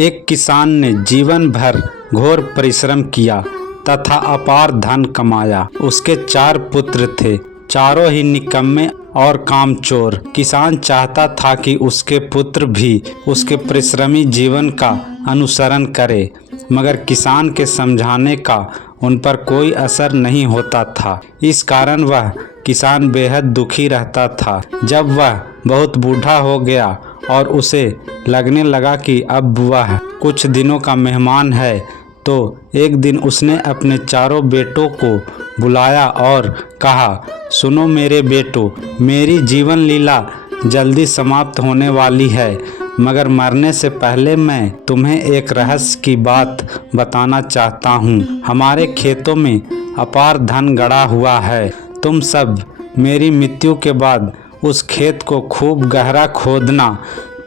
एक किसान ने जीवन भर घोर परिश्रम किया तथा अपार धन कमाया। उसके 4 पुत्र थे, चारों ही निकम्मे और कामचोर। किसान चाहता था कि उसके पुत्र भी उसके परिश्रमी जीवन का अनुसरण करें, मगर किसान के समझाने का उन पर कोई असर नहीं होता था। इस कारण वह किसान बेहद दुखी रहता था। जब वह बहुत बूढ़ा हो गया और उसे लगने लगा कि अब वह कुछ दिनों का मेहमान है, तो एक दिन उसने अपने चारों बेटों को बुलाया और कहा, सुनो मेरे बेटों, मेरी जीवन लीला जल्दी समाप्त होने वाली है, मगर मरने से पहले मैं तुम्हें एक रहस्य की बात बताना चाहता हूँ। हमारे खेतों में अपार धन गड़ा हुआ है। तुम सब मेरी मृत्यु के बाद उस खेत को खूब गहरा खोदना,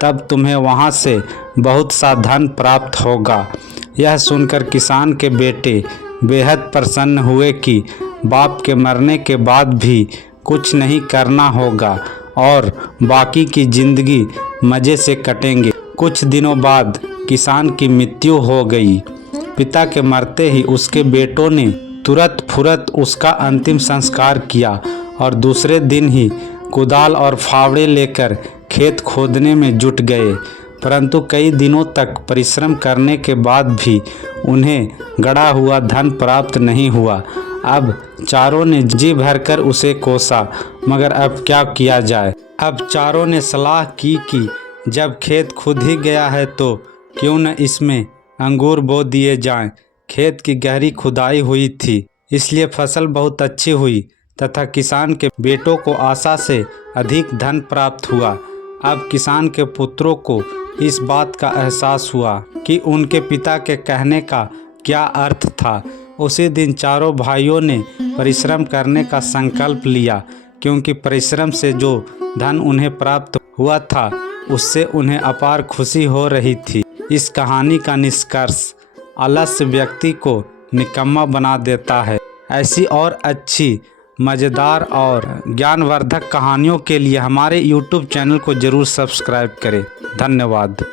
तब तुम्हें वहाँ से बहुत सा धन प्राप्त होगा। यह सुनकर किसान के बेटे बेहद प्रसन्न हुए कि बाप के मरने के बाद भी कुछ नहीं करना होगा और बाकी की जिंदगी मज़े से कटेंगे। कुछ दिनों बाद किसान की मृत्यु हो गई। पिता के मरते ही उसके बेटों ने तुरंत फुरत उसका अंतिम संस्कार किया और दूसरे दिन ही कुदाल और फावड़े लेकर खेत खोदने में जुट गए। परंतु कई दिनों तक परिश्रम करने के बाद भी उन्हें गड़ा हुआ धन प्राप्त नहीं हुआ। अब चारों ने जी भरकर उसे कोसा, मगर अब क्या किया जाए। अब चारों ने सलाह की कि जब खेत खुद ही गया है तो क्यों न इसमें अंगूर बो दिए जाएं। खेत की गहरी खुदाई हुई थी, इसलिए फसल बहुत अच्छी हुई तथा किसान के बेटों को आशा से अधिक धन प्राप्त हुआ। अब किसान के पुत्रों को इस बात का एहसास हुआ कि उनके पिता के कहने का क्या अर्थ था। उसी दिन चारों भाइयों ने परिश्रम करने का संकल्प लिया, क्योंकि परिश्रम से जो धन उन्हें प्राप्त हुआ था उससे उन्हें अपार खुशी हो रही थी। इस कहानी का निष्कर्ष आलस्य व्यक्ति को निकम्मा बना देता है। ऐसी और अच्छी मज़ेदार और ज्ञानवर्धक कहानियों के लिए हमारे YouTube चैनल को ज़रूर सब्सक्राइब करें। धन्यवाद।